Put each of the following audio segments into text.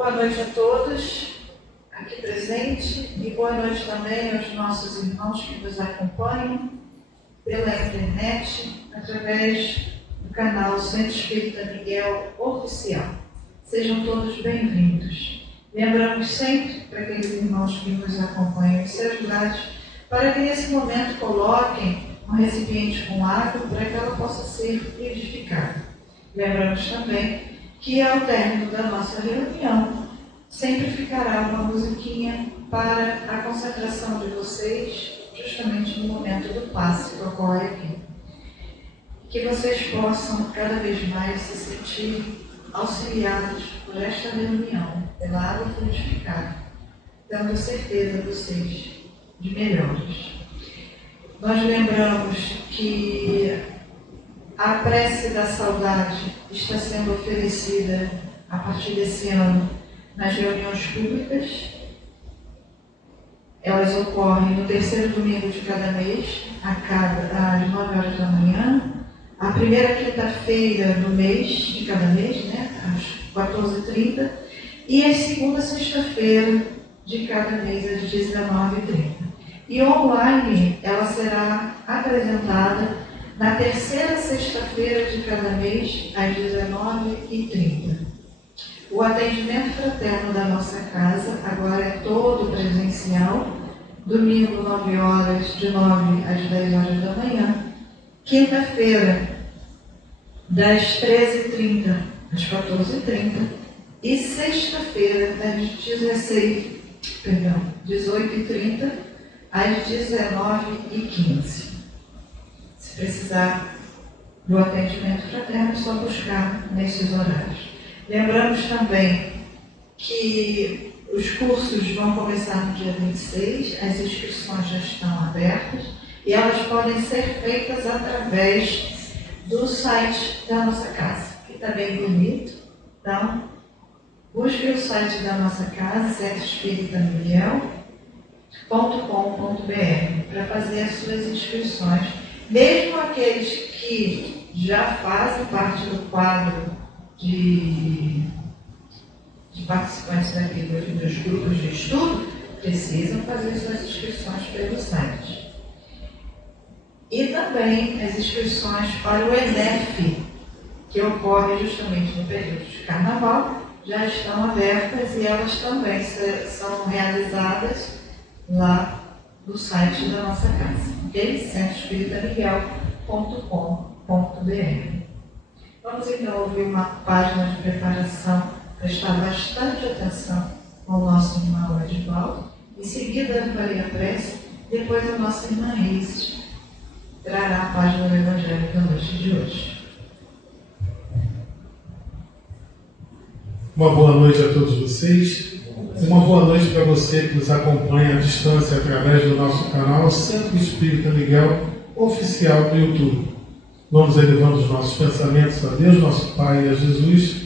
Boa noite a todos aqui presentes e boa noite também aos nossos irmãos que nos acompanham pela internet através do canal Centro Espírita Miguel Oficial. Sejam todos bem-vindos. Lembramos sempre para aqueles irmãos que nos acompanham os celulares para que nesse momento coloquem um recipiente com água para que ela possa ser edificada. Lembramos também que ao término da nossa reunião sempre ficará uma musiquinha para a concentração de vocês, justamente no momento do passe que ocorre aqui. Que vocês possam cada vez mais se sentir auxiliados por esta reunião, pela água purificada, dando certeza a vocês de melhores. Nós lembramos que a prece da saudade está sendo oferecida a partir desse ano nas reuniões públicas. Elas ocorrem no terceiro domingo de cada mês, às 9 horas da manhã, a primeira quinta-feira do mês, de cada mês, às 14h30, e a segunda sexta-feira de cada mês, às 19h30. E online ela será apresentada na terceira sexta-feira de cada mês, às 19h30. O atendimento fraterno da nossa casa agora é todo presencial, domingo 9 horas, de 9 às 10 horas da manhã, quinta-feira das 13h30 às 14h30 e sexta-feira das 18h30 às 19h15. Se precisar do atendimento fraterno, é só buscar nesses horários. Lembramos também que os cursos vão começar no dia 26, as inscrições já estão abertas e elas podem ser feitas através do site da nossa casa, que está bem bonito. Então, busque o site da nossa casa, centroespiritamiguel.com.br, para fazer as suas inscrições. Mesmo aqueles que já fazem parte do quadro de participantes daqui dos grupos de estudo, precisam fazer suas inscrições pelo site. E também as inscrições para o ENEF, que ocorre justamente no período de carnaval, já estão abertas e elas também são realizadas lá no site da nossa casa, ok? centroespiritamiguel.com.br. Vamos então ouvir uma página de preparação, prestar bastante atenção ao nosso irmão Edivaldo. Em seguida, eu farei a prece, depois a nossa irmã Isis trará a página do Evangelho da noite de hoje. Uma boa noite a todos vocês. Uma boa noite para você que nos acompanha à distância através do nosso canal Centro Espírita Miguel Oficial do YouTube. Vamos elevando os nossos pensamentos a Deus, nosso Pai, e a Jesus,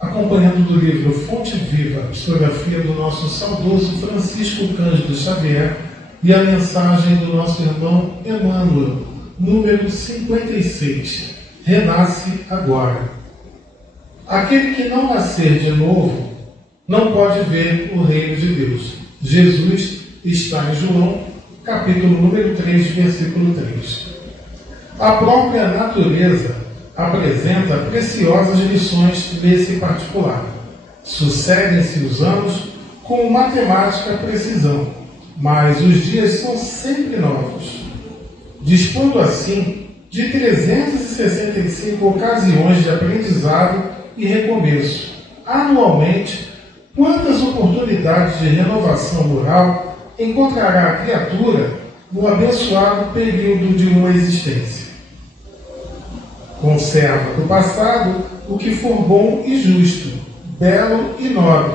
acompanhando do livro Fonte Viva, a psicografia do nosso saudoso Francisco Cândido Xavier e a mensagem do nosso irmão Emmanuel, número 56, Renasce Agora. Aquele que não nascer de novo não pode ver o reino de Deus. Jesus está em João, capítulo número 3, versículo 3. A própria natureza apresenta preciosas lições nesse particular. Sucedem-se os anos com matemática precisão, mas os dias são sempre novos. Dispondo assim de 365 ocasiões de aprendizado e recomeço, anualmente, quantas oportunidades de renovação moral encontrará a criatura no abençoado período de uma existência? Conserva do passado o que for bom e justo, belo e nobre,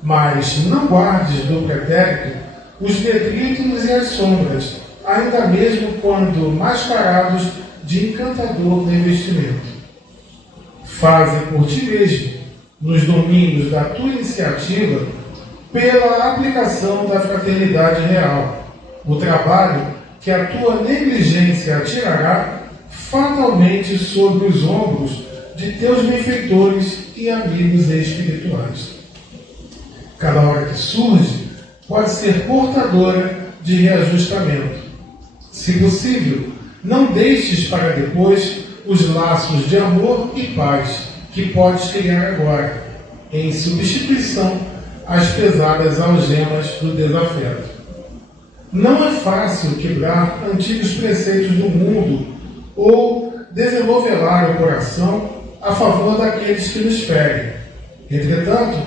mas não guardes do pretérito os detritos e as sombras, ainda mesmo quando mascarados de encantador revestimento. Faze por ti mesmo, nos domínios da tua iniciativa, pela aplicação da fraternidade real, o trabalho que a tua negligência atirará fatalmente sobre os ombros de teus benfeitores e amigos espirituais. cada hora que surge, pode ser portadora de reajustamento. Se possível, não deixes para depois os laços de amor e paz que podes criar agora, em substituição às pesadas algemas do desafeto. Não é fácil quebrar antigos preceitos do mundo ou desenvolvelar o coração a favor daqueles que nos ferem. Entretanto,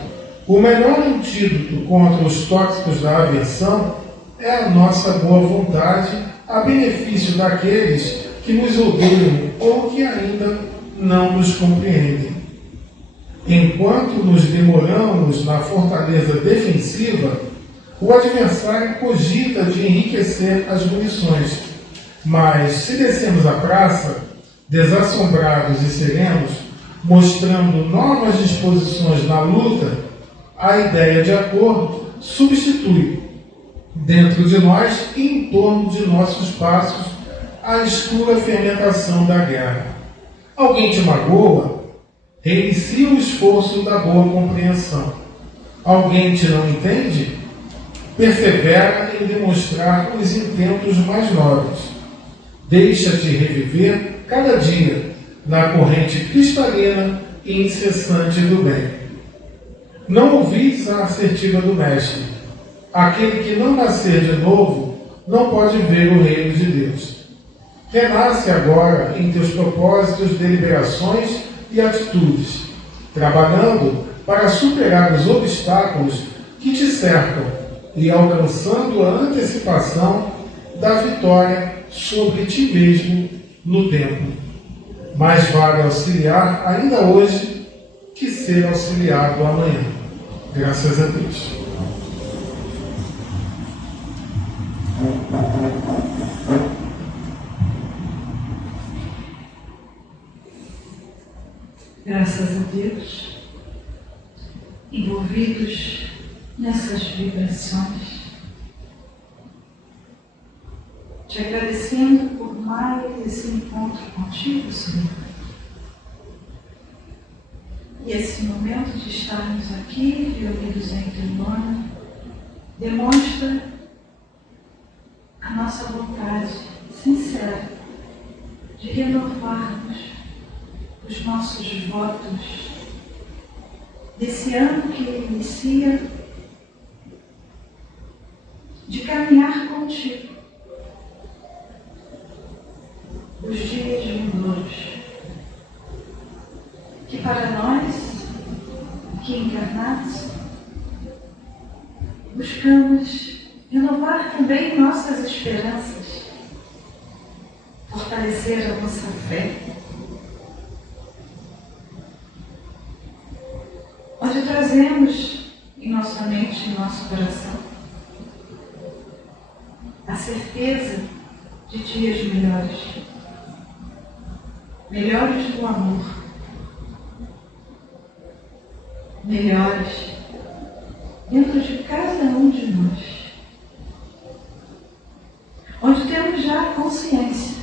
o melhor antídoto contra os tóxicos da aversão é a nossa boa vontade a benefício daqueles que nos odeiam ou que ainda não nos compreendem. Enquanto nos demoramos na fortaleza defensiva, o adversário cogita de enriquecer as munições. Mas, se descemos a praça, desassombrados e serenos, mostrando novas disposições na luta, a ideia de acordo substitui, dentro de nós e em torno de nossos passos, a escura fermentação da guerra. Alguém te magoa? Reinicia o esforço da boa compreensão. Alguém te não entende? Persevera em demonstrar os intentos mais nobres. Deixa-te reviver cada dia na corrente cristalina e incessante do bem. Não ouvis a assertiva do Mestre. Aquele que não nascer de novo não pode ver o reino de Deus. Renasce agora em teus propósitos, deliberações e atitudes, trabalhando para superar os obstáculos que te cercam e alcançando a antecipação da vitória sobre ti mesmo no tempo. Mais vale auxiliar ainda hoje que ser auxiliado amanhã. Graças a Deus. Graças a Deus, envolvidos nessas vibrações, te agradecendo por mais esse encontro contigo, Senhor. E esse momento de estarmos aqui, reunidos em teu nome, demonstra a nossa vontade sincera de renovarmos os nossos votos desse ano que inicia, de caminhar contigo os dias vindouros, que para nós, que encarnados, buscamos renovar também nossas esperanças, fortalecer a nossa fé, onde trazemos em nossa mente e em nosso coração a certeza de dias melhores, melhores do amor, melhores dentro de cada um de nós, onde temos já a consciência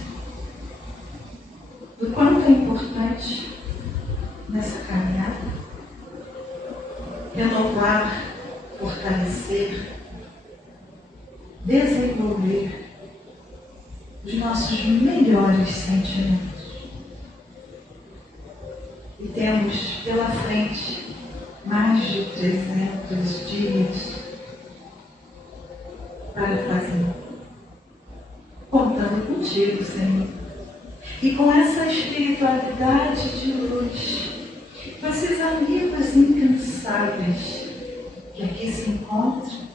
do quanto é importante nessa caminhada renovar, fortalecer, desenvolver os nossos melhores sentimentos. E temos pela frente mais de 300 dias para fazer, contando contigo, Senhor. E com essa espiritualidade de luz, com esses amigos incansáveis que aqui se encontram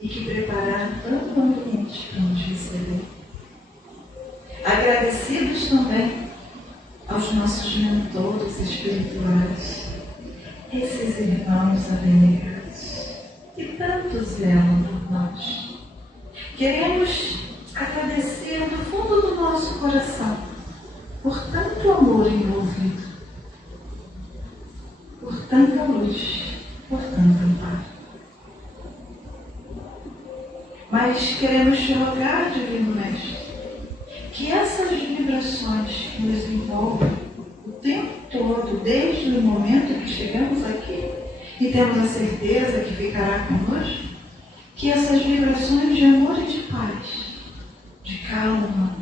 e que prepararam tanto ambiente para nos receber. Agradecidos também aos nossos mentores espirituais, esses irmãos abnegados, que tanto zelam por nós. Queremos agradecer do fundo do nosso coração por tanto amor envolvido, por tanta luz, por tanto amparo. Mas queremos te rogar, Divino Mestre, que essas vibrações que nos envolvem o tempo todo, desde o momento que chegamos aqui e temos a certeza que ficará conosco, que essas vibrações de amor e de paz, de calma,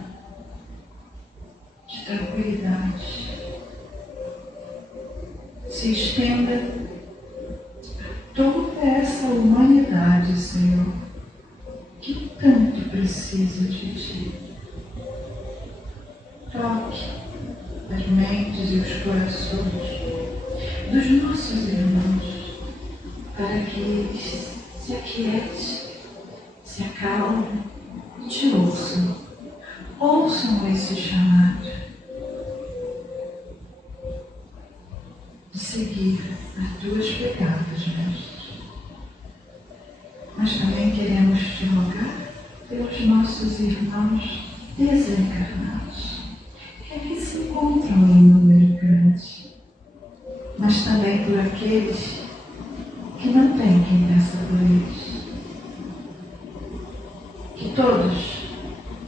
de tranquilidade, se estenda a toda essa humanidade, Senhor, que tanto precisa de Ti. Toque as mentes e os corações dos nossos irmãos, para que eles se aquietem, se acalmem e Te ouçam. Ouçam esse chamado de seguir as Tuas pegadas, Mestre. Mas também queremos Te rogar pelos nossos irmãos desencarnados, que aqui se encontram em número grande, mas também por aqueles que não têm quem peça por eles. Que todos,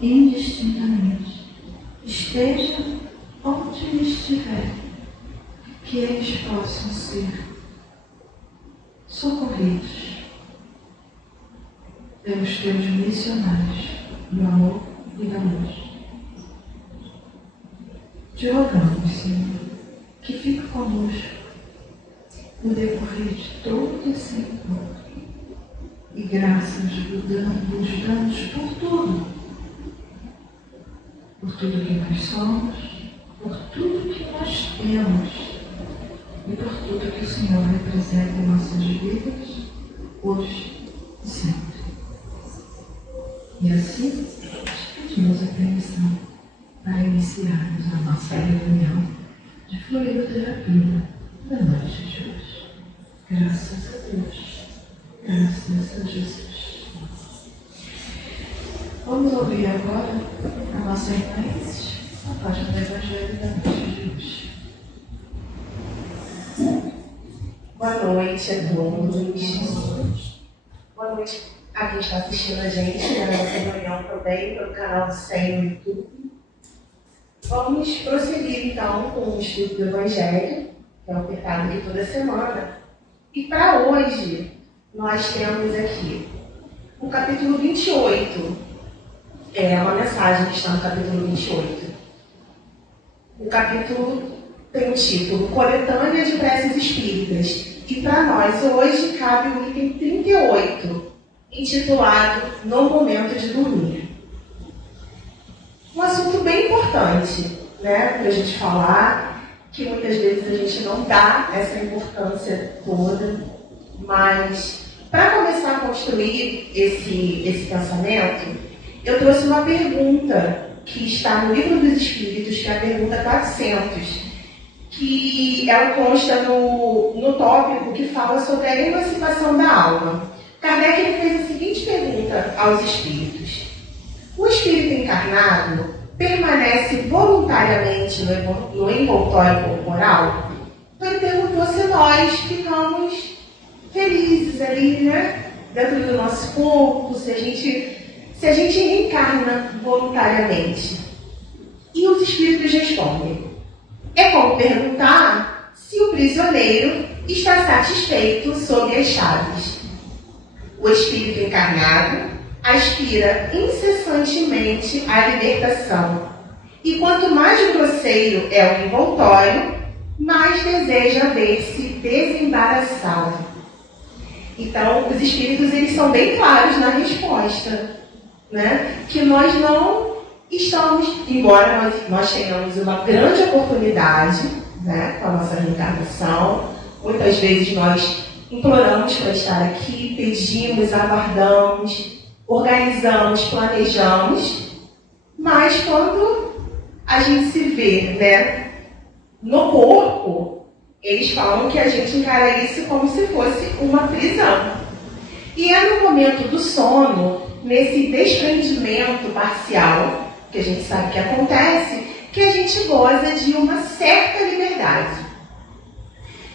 indistintamente, estejam onde estiverem, que eles possam ser socorridos pelos Teus missionários do amor e da luz. Te rogamos, Senhor, que fique conosco no decorrer de todo esse encontro. E graças vos damos por tudo que nós somos, por tudo que nós temos e por tudo que o Senhor representa em nossas vidas, hoje e sempre. E assim, pedimos a permissão para iniciarmos a nossa reunião de fluidoterapia da noite de hoje. Graças a Deus. Graças a Jesus. Vamos ouvir agora a nossa irmã Isis, a página do Evangelho da noite de hoje. Boa noite a todos. Boa noite a quem está assistindo a gente na nossa reunião também pelo canal do SEM no YouTube. Vamos prosseguir então com o estudo do Evangelho, que é o pecado de toda semana. E para hoje, nós temos aqui o capítulo 28. É uma mensagem que está no capítulo 28. O capítulo tem o título Coletânea de Preces Espíritas. E para nós, hoje, cabe o item 38, intitulado No Momento de Dormir. Um assunto bem importante, né, para a gente falar, que muitas vezes a gente não dá essa importância toda, mas para começar a construir esse pensamento, eu trouxe uma pergunta que está no Livro dos Espíritos, que é a pergunta 400, que ela consta no tópico que fala sobre a emancipação da alma. Kardec ele fez a seguinte pergunta aos espíritos: o espírito encarnado permanece voluntariamente no envoltório corporal? Então ele perguntou se nós ficamos felizes ali, né, dentro do nosso corpo, se a gente reencarna voluntariamente. E os espíritos respondem: é como perguntar se o prisioneiro está satisfeito sob as chaves. O espírito encarnado aspira incessantemente à libertação, e quanto mais grosseiro é o envoltório, mais deseja ver-se desembaraçado. Então, os espíritos eles são bem claros na resposta, né? Que nós não estamos, embora nós tenhamos uma grande oportunidade, né, com a nossa reencarnação, muitas vezes nós imploramos para estar aqui, pedimos, aguardamos, organizamos, planejamos, mas quando a gente se vê, né, no corpo, eles falam que a gente encara isso como se fosse uma prisão. E é no momento do sono, nesse desprendimento parcial, que a gente sabe que acontece, que a gente goza de uma certa liberdade.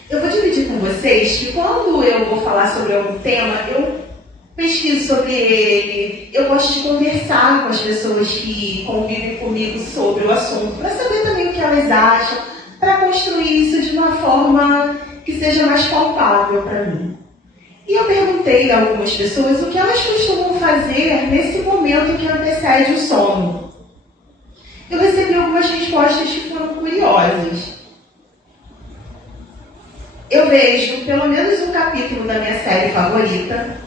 Eu vou dividir com vocês que quando eu vou falar sobre algum tema, eu pesquiso sobre ele, eu gosto de conversar com as pessoas que convivem comigo sobre o assunto, para saber também o que elas acham, para construir isso de uma forma que seja mais palpável para mim. E eu perguntei a algumas pessoas o que elas costumam fazer nesse momento que antecede o sono. Eu recebi algumas respostas que foram curiosas. Eu vejo pelo menos um capítulo da minha série favorita,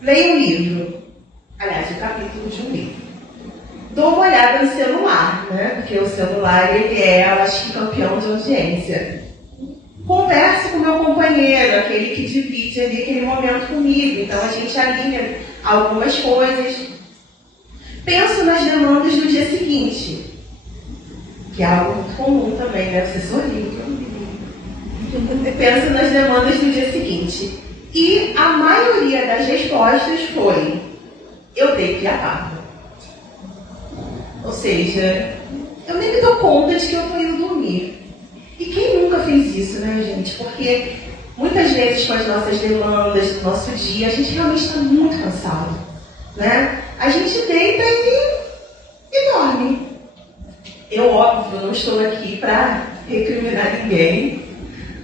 leio um livro, aliás, um capítulo de um livro. Dou uma olhada no celular, né? Porque o celular ele é, eu acho que, campeão de audiência. Converso com o meu companheiro, aquele que divide ali aquele momento comigo. Então a gente alinha algumas coisas. Penso nas demandas do dia seguinte, que é algo muito comum também, né? Você sorri, penso nas demandas do dia seguinte. E a maioria das respostas foi: eu tenho que ir à tarde. Ou seja, eu nem me dou conta de que eu estou indo dormir. E quem nunca fez isso, né, gente? Porque muitas vezes com as nossas demandas do nosso dia, a gente realmente está muito cansado, né? A gente deita e dorme. Eu, óbvio, não estou aqui para recriminar ninguém,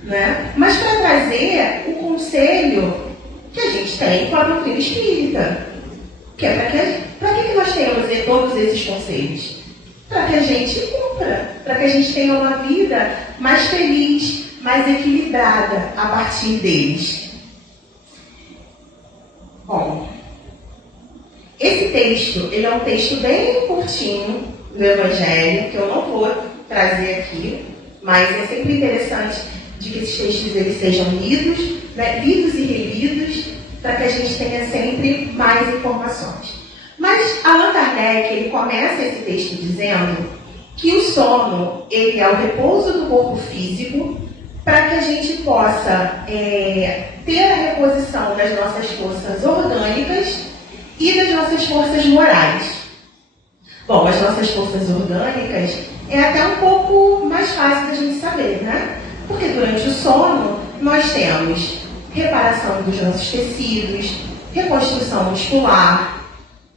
né? Mas para trazer o conselho que a gente tem com a doutrina espírita. Que é para que nós temos todos esses conselhos? Para que a gente cumpra, para que a gente tenha uma vida mais feliz, mais equilibrada a partir deles. Bom, esse texto, ele é um texto bem curtinho do Evangelho, que eu não vou trazer aqui, mas é sempre interessante de que esses textos eles sejam lidos, né, lidos e relidos, para que a gente tenha sempre mais informações. Mas Allan Kardec, ele começa esse texto dizendo que o sono, ele é o repouso do corpo físico para que a gente possa ter a reposição das nossas forças orgânicas e das nossas forças morais. Bom, as nossas forças orgânicas é até um pouco mais fácil da gente saber, né? Porque durante o sono nós temos reparação dos nossos tecidos, reconstrução muscular,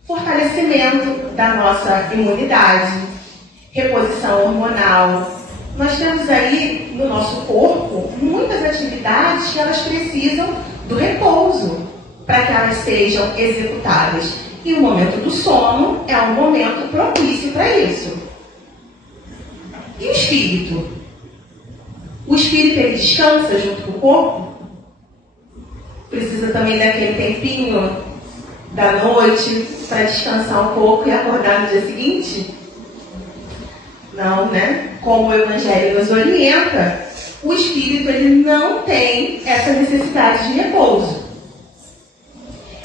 fortalecimento da nossa imunidade, reposição hormonal. Nós temos aí no nosso corpo muitas atividades que elas precisam do repouso para que elas sejam executadas. E o momento do sono é um momento propício para isso. E o espírito? O espírito ele descansa junto com o corpo? Precisa também daquele tempinho da noite para descansar um pouco e acordar no dia seguinte? Não, né? Como o Evangelho nos orienta, o espírito ele não tem essa necessidade de repouso.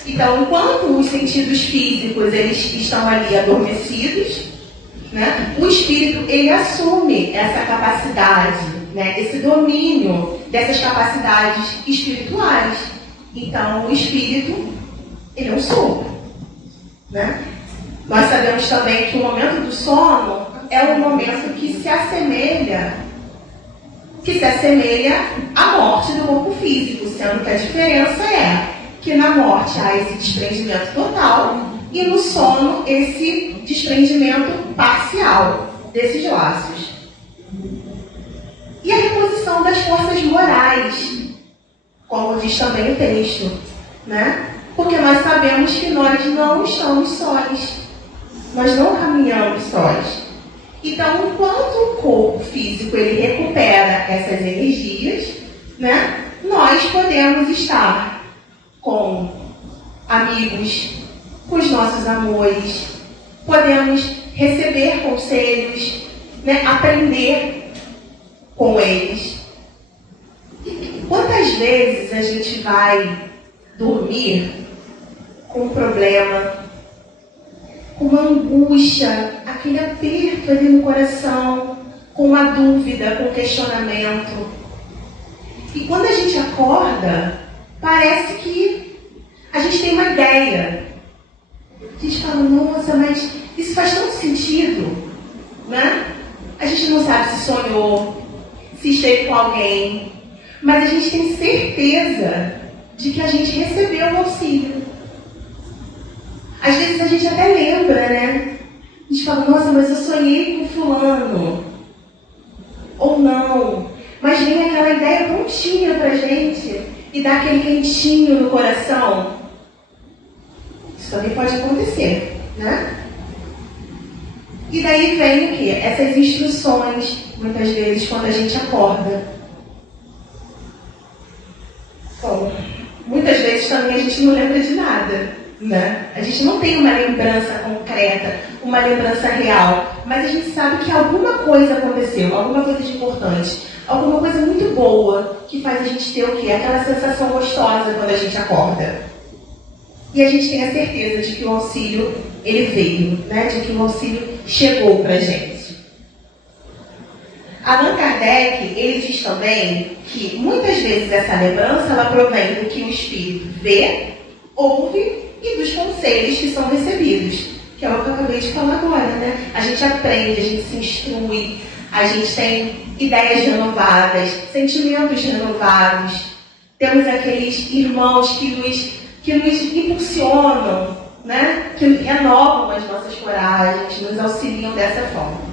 Então, enquanto os sentidos físicos eles estão ali adormecidos, né, o espírito ele assume essa capacidade, né, esse domínio dessas capacidades espirituais. Então, o espírito ele é um sopro, né? Nós sabemos também que o momento do sono é um momento que se assemelha à morte do corpo físico, sendo que a diferença é que na morte há esse desprendimento total e no sono esse desprendimento parcial desses laços. E a reposição das forças morais, como diz também o texto, né? Porque nós sabemos que nós não estamos sós, nós não caminhamos sós. Então, enquanto o corpo físico ele recupera essas energias, né, nós podemos estar com amigos, com os nossos amores, podemos receber conselhos, né, aprender com eles. Quantas vezes a gente vai dormir com um problema, com uma angústia, aquele aperto ali no coração, com uma dúvida, com um questionamento. E quando a gente acorda, parece que a gente tem uma ideia. A gente fala, nossa, mas isso faz tanto sentido, né? A gente não sabe se sonhou, se esteve com alguém, mas a gente tem certeza de que a gente recebeu o auxílio. Às vezes a gente até lembra, né? A gente fala, nossa, mas eu sonhei com fulano. ou não, mas vem aquela ideia prontinha pra gente e dá aquele quentinho no coração. Isso também pode acontecer, né? E daí vem o quê? Essas instruções, muitas vezes, quando a gente acorda. Bom, muitas vezes também a gente não lembra de nada, né? A gente não tem uma lembrança concreta, uma lembrança real, mas a gente sabe que alguma coisa aconteceu, alguma coisa de importante, alguma coisa muito boa que faz a gente ter o quê? Aquela sensação gostosa quando a gente acorda. E a gente tem a certeza de que o auxílio, ele veio, né? De que o auxílio chegou pra gente. Allan Kardec, ele diz também que muitas vezes essa lembrança, ela provém do que o espírito vê, ouve e dos conselhos que são recebidos, que é o que eu acabei de falar agora, né? A gente aprende, a gente se instrui, a gente tem ideias renovadas, sentimentos renovados, temos aqueles irmãos que nos impulsionam, né? Que renovam as nossas coragens, nos auxiliam dessa forma.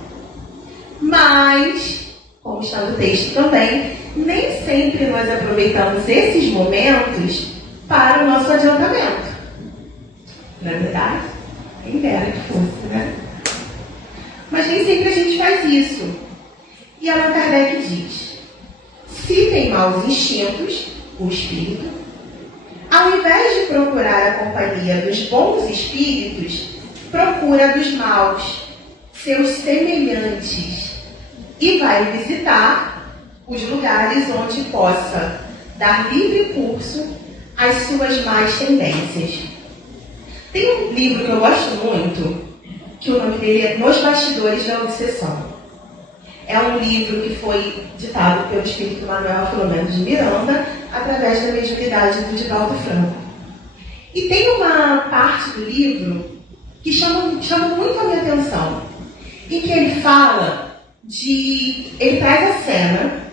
Mas, como está no texto também, nem sempre nós aproveitamos esses momentos para o nosso adiantamento. Não é verdade? Quem dera que fosse, né? Mas nem sempre a gente faz isso. E Allan Kardec diz: se tem maus instintos, o espírito, ao invés de procurar a companhia dos bons espíritos, procura dos maus, seus semelhantes, e vai visitar os lugares onde possa dar livre curso às suas más tendências. Tem um livro que eu gosto muito, que o nome dele é Nos Bastidores da Obsessão. É um livro que foi ditado pelo espírito Manuel Filomeno de Miranda, através da mediunidade do Divaldo Franco. E tem uma parte do livro que chama muito a minha atenção, em que ele fala ele traz a cena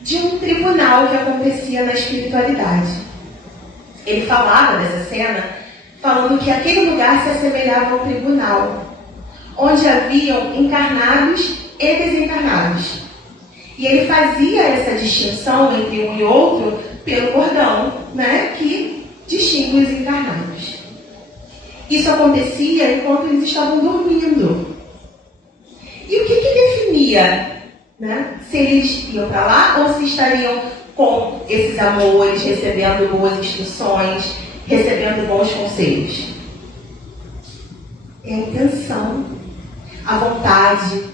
de um tribunal que acontecia na espiritualidade. Ele falava dessa cena, falando que aquele lugar se assemelhava ao tribunal, onde haviam encarnados e desencarnados. E ele fazia essa distinção entre um e outro pelo cordão, né, que distingue os encarnados. Isso acontecia enquanto eles estavam dormindo. E o que definia, né, se eles iam para lá ou se estariam com esses amores, recebendo boas instruções, recebendo bons conselhos? É a intenção, a vontade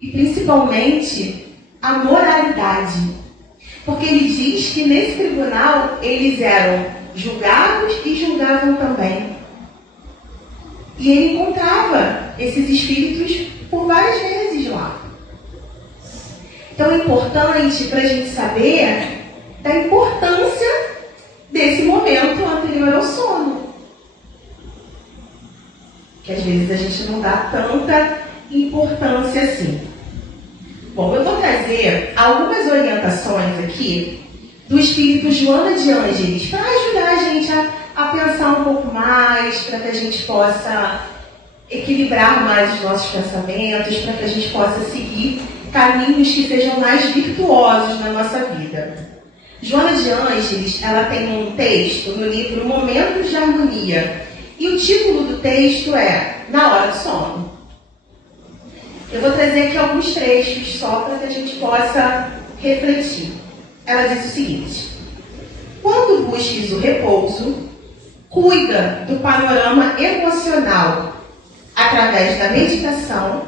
e principalmente a moralidade. Porque ele diz que nesse tribunal eles eram julgados e julgavam também. E ele encontrava esses espíritos por várias vezes lá. Então é importante para a gente saber da importância desse momento anterior ao sono. Que às vezes a gente não dá tanta importância assim. Bom, eu vou trazer algumas orientações aqui do espírito Joana de Ângeles para ajudar a gente a pensar um pouco mais, para que a gente possa equilibrar mais os nossos pensamentos, para que a gente possa seguir caminhos que sejam mais virtuosos na nossa vida. Joana de Ângeles, ela tem um texto no livro Momentos de Harmonia, e o título do texto é Na Hora do Sono. Eu vou trazer aqui alguns trechos só para que a gente possa refletir. Ela diz o seguinte: quando busques o repouso, cuida do panorama emocional através da meditação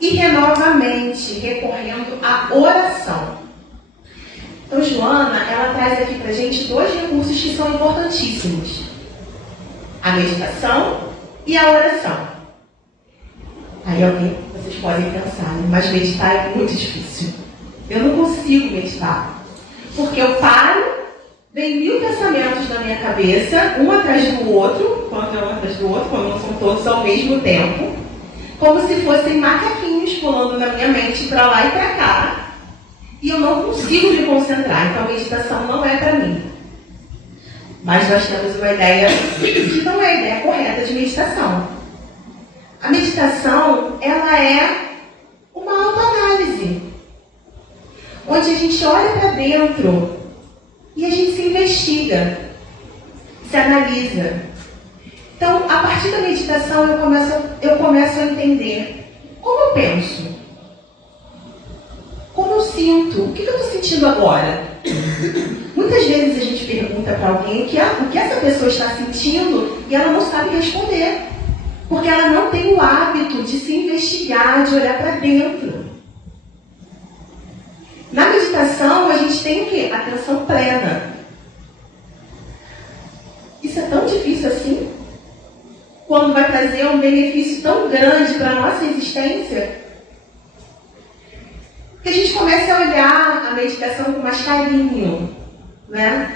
e renova a mente recorrendo à oração. Então, Joana, ela traz aqui para a gente dois recursos que são importantíssimos: a meditação e a oração. Aí vocês podem pensar, mas meditar é muito difícil. Eu não consigo meditar. Porque eu paro, vem 1000 pensamentos na minha cabeça, um atrás do outro, quando não são todos ao mesmo tempo, como se fossem macaquinhos pulando na minha mente para lá e para cá. E eu não consigo me concentrar, então a meditação não é para mim. Mas nós temos uma ideia que não é a ideia correta de meditação. A meditação, ela é uma autoanálise. onde a gente olha para dentro e a gente se investiga, se analisa. Então, a partir da meditação, eu começo a entender como eu penso, como eu sinto, o que eu estou sentindo agora. Muitas vezes a gente pergunta para alguém o que essa pessoa está sentindo e ela não sabe responder, porque ela não tem o hábito de se investigar, de olhar para dentro. Na meditação, a gente tem o quê? Atenção plena. Isso é tão difícil assim? Quando vai trazer um benefício tão grande para a nossa existência? Que a gente comece a olhar a meditação com mais carinho, né?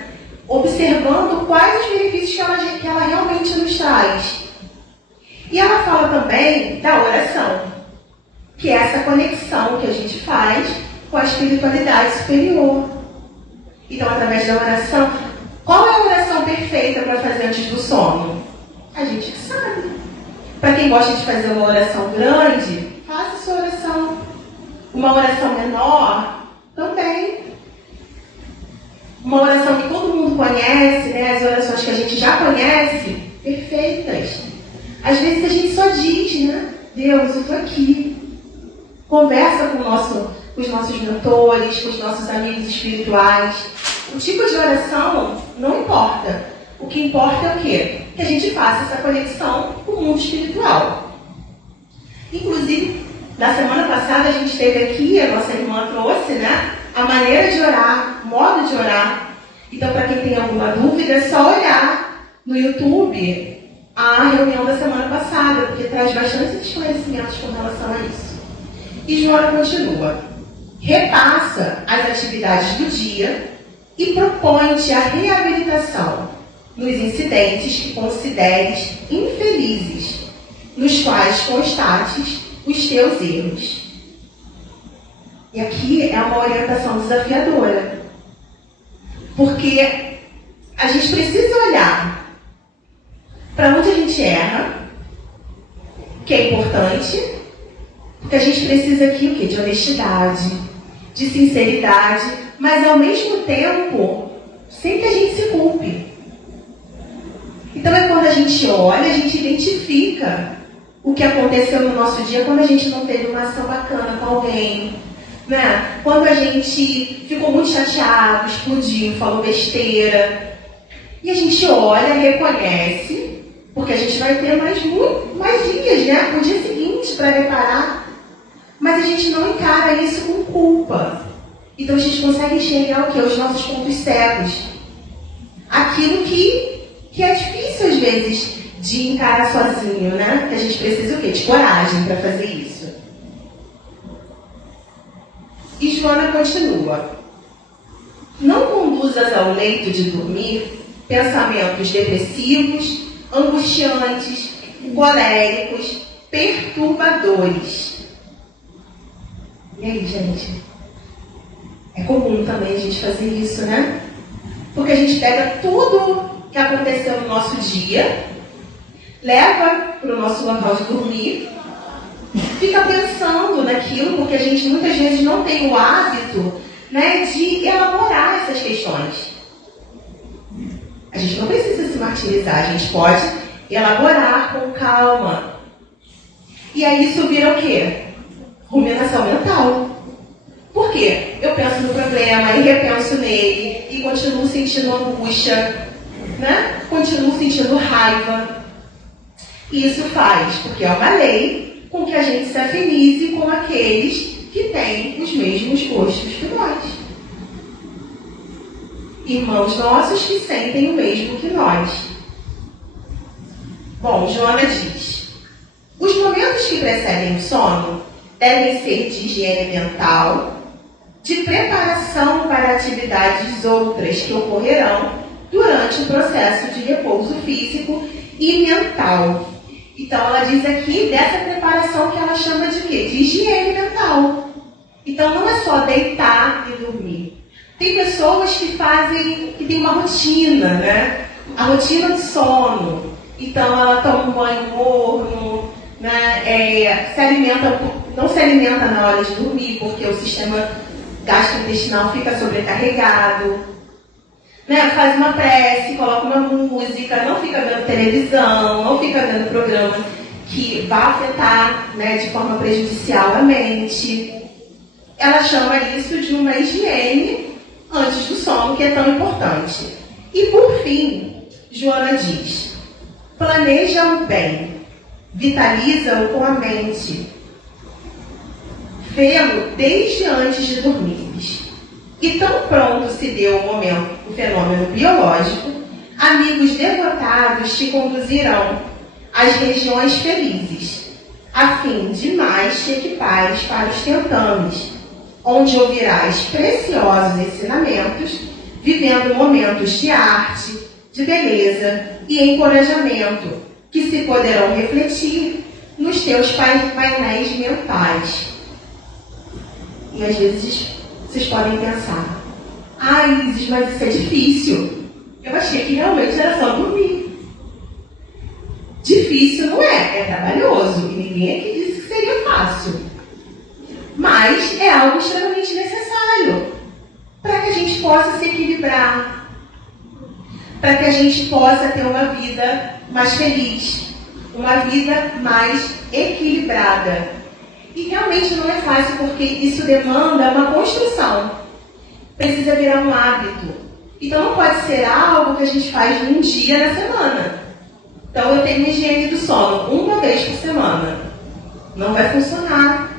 Observando quais os benefícios que ela realmente nos traz. E ela fala também da oração, que é essa conexão que a gente faz com a espiritualidade superior. Então, através da oração, qual é a oração perfeita para fazer antes do sono? A gente sabe. Para quem gosta de fazer uma oração grande, faça sua oração. Uma oração menor, também. Uma oração que todo mundo conhece, né? As orações que a gente já conhece, perfeitas. Às vezes a gente só diz, né? Deus, eu estou aqui. Conversa com os nossos mentores, com os nossos amigos espirituais. O tipo de oração não importa. O que importa é o quê? Que a gente faça essa conexão com o mundo espiritual. Inclusive, na semana passada a gente teve aqui, a nossa irmã trouxe, né? A maneira de orar, o modo de orar. Então, para quem tem alguma dúvida, é só olhar no YouTube a reunião da semana passada, porque traz bastante esclarecimentos com relação a isso. E Joana continua. Repassa as atividades do dia e propõe-te a reabilitação nos incidentes que consideres infelizes, nos quais constates os teus erros. E aqui é uma orientação desafiadora, porque a gente precisa olhar para onde a gente erra, que é importante, porque a gente precisa aqui o quê? De honestidade, de sinceridade, mas ao mesmo tempo, sem que a gente se culpe. Então é quando a gente olha, a gente identifica o que aconteceu no nosso dia quando a gente não teve uma ação bacana com alguém, né? Quando a gente ficou muito chateado, explodiu, falou besteira. E a gente olha, reconhece, porque a gente vai ter mais dias, né? No dia seguinte para reparar. Mas a gente não encara isso com culpa. Então a gente consegue enxergar o quê? Os nossos pontos cegos. Aquilo que é difícil às vezes de encarar sozinho, né? Que a gente precisa o quê? De coragem para fazer isso. E Joana continua. Não conduzas ao leito de dormir pensamentos depressivos, angustiantes, coléricos, perturbadores. E aí, gente? É comum também a gente fazer isso, né? Porque a gente pega tudo que aconteceu no nosso dia, leva para o nosso local de dormir, fica pensando naquilo, porque a gente muitas vezes não tem o hábito, né, de elaborar essas questões. A gente não precisa se martirizar, a gente pode elaborar com calma. E aí isso vira o quê? Ruminação mental. Por quê? Eu penso no problema e repenso nele e continuo sentindo angústia, né? Continuo sentindo raiva. E isso faz, porque é uma lei, com que a gente se afinize com aqueles que têm os mesmos gostos que nós. Irmãos nossos que sentem o mesmo que nós. Bom, Joana diz: os momentos que precedem o sono devem ser de higiene mental, de preparação para atividades outras que ocorrerão durante o processo de repouso físico e mental. Então, ela diz aqui dessa preparação que ela chama de quê? De higiene mental. Então, não é só deitar e dormir. Tem pessoas que tem uma rotina, né? A rotina de sono. Então, ela toma um banho morno, né? Não se alimenta na hora de dormir, porque o sistema gastrointestinal fica sobrecarregado, né? Faz uma prece, coloca uma música, não fica vendo televisão, não fica vendo programa que vai afetar, né, de forma prejudicial a mente. Ela chama isso de uma higiene antes do sono, que é tão importante. E por fim, Joana diz: planeja-o bem, vitaliza-o com a mente, vê-lo desde antes de dormires. E tão pronto se deu o fenômeno biológico, amigos devotados te conduzirão às regiões felizes, a fim de mais te equipares para os tentames, onde ouvirás preciosos ensinamentos, vivendo momentos de arte, de beleza e encorajamento, que se poderão refletir nos teus painéis mentais. E às vezes vocês podem pensar: Isis, mas isso é difícil. Eu achei que realmente era só dormir. Difícil não é trabalhoso. E ninguém aqui disse que seria fácil. Mas é algo extremamente necessário para que a gente possa se equilibrar, para que a gente possa ter uma vida mais feliz, uma vida mais equilibrada. E realmente não é fácil, porque isso demanda uma construção. Precisa virar um hábito. Então não pode ser algo que a gente faz num dia na semana. Então eu tenho uma higiene do sono uma vez por semana. Não vai funcionar.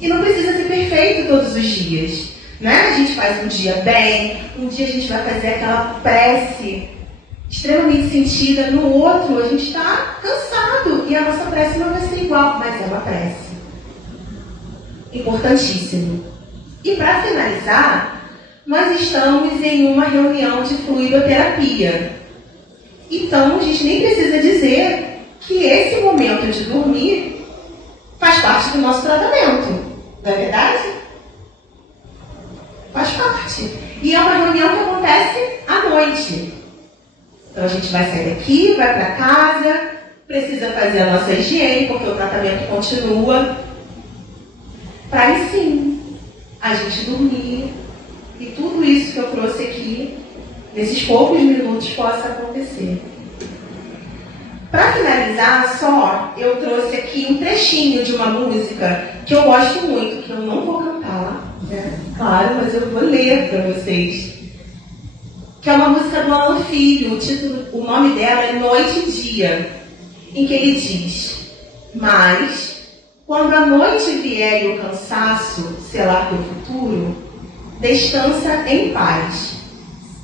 E não precisa ser perfeito todos os dias, né? A gente faz um dia bem, um dia a gente vai fazer aquela prece extremamente sentida, no outro a gente está cansado e a nossa prece não vai ser igual, mas é uma prece. Importantíssimo. E para finalizar, nós estamos em uma reunião de fluidoterapia. Então a gente nem precisa dizer que esse momento de dormir faz parte do nosso tratamento. Não é verdade? Faz parte. E é uma reunião que acontece à noite. Então a gente vai sair daqui, vai para casa, precisa fazer a nossa higiene, porque o tratamento continua, para aí sim a gente dormir e tudo isso que eu trouxe aqui, nesses poucos minutos, possa acontecer. Para finalizar, só eu trouxe aqui um trechinho de uma música que eu gosto muito, que eu não vou cantar, né? Claro, mas eu vou ler para vocês. Que é uma música do Alan Filho, o nome dela é Noite e Dia, em que ele diz: mas, quando a noite vier e o cansaço selar teu futuro, descansa em paz,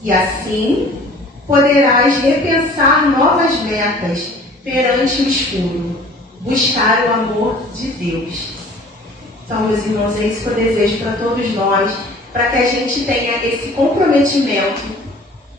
e assim poderás repensar novas metas perante o escuro, buscar o amor de Deus. Então, meus irmãos, é isso que eu desejo para todos nós, para que a gente tenha esse comprometimento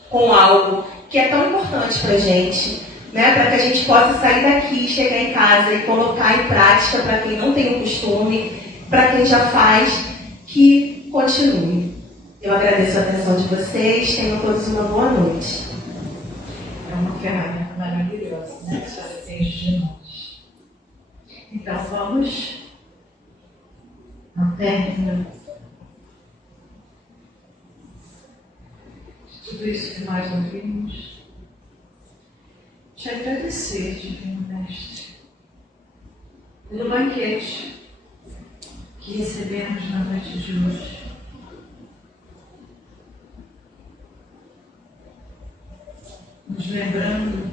com algo que é tão importante para a gente, né? Para que a gente possa sair daqui, chegar em casa e colocar em prática para quem não tem o costume, para quem já faz, que continue. Eu agradeço a atenção de vocês, tenham todos uma boa noite. É uma ferramenta maravilhosa, né? Que a senhora tem de nós. Então vamos ao término de tudo isso que nós ouvimos, te agradecer, Divino Mestre, pelo banquete que recebemos na noite de hoje. Nos lembrando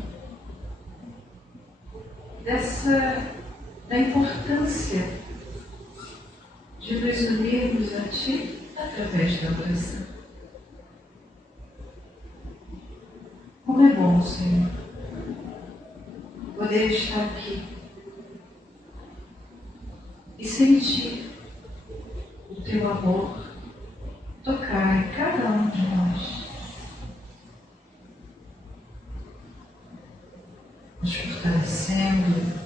da importância de nos unirmos a Ti através da oração. Como é bom, Senhor, poder estar aqui e sentir o Teu amor tocar em cada um de nós, nos fortalecendo,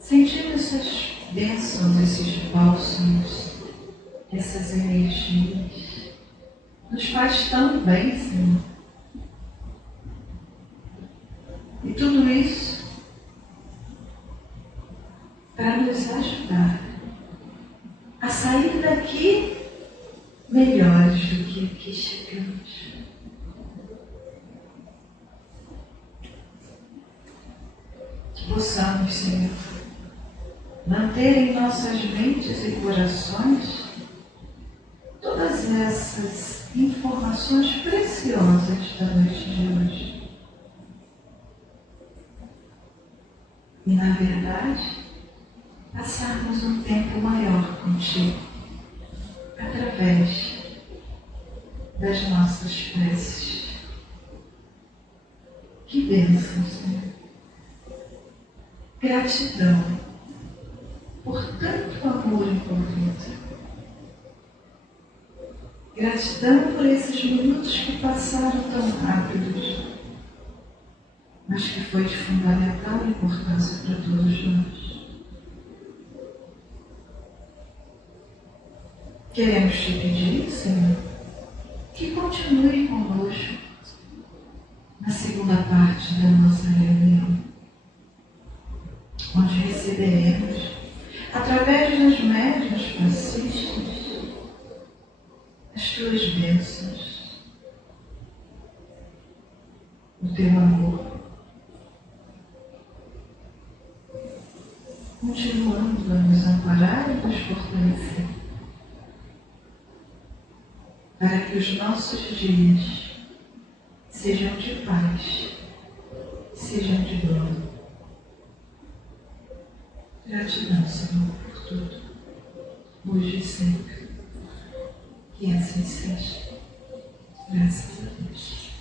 sentindo essas bênçãos, esses bálsamos, essas energias. Nos faz tão bem, Senhor. E tudo isso para nos ajudar melhores do que aqui chegamos. Que possamos, Senhor, manter em nossas mentes e corações todas essas informações preciosas da noite de hoje. E, na verdade, passarmos um tempo maior contigo, através das nossas preces. Que bênção, Senhor. Gratidão por tanto amor envolvido. Gratidão por esses minutos que passaram tão rápidos, mas que foi de fundamental importância para todos nós. Queremos te pedir, Senhor, que continue conosco na segunda parte da nossa reunião, onde receberemos, através das médiuns passistas, as tuas bênçãos, o teu amor, continuando a nos amparar e nos fortalecer, para que os nossos dias sejam de paz, sejam de glória. Gratidão, Senhor, por tudo, hoje e sempre. Que assim seja. Graças a Deus.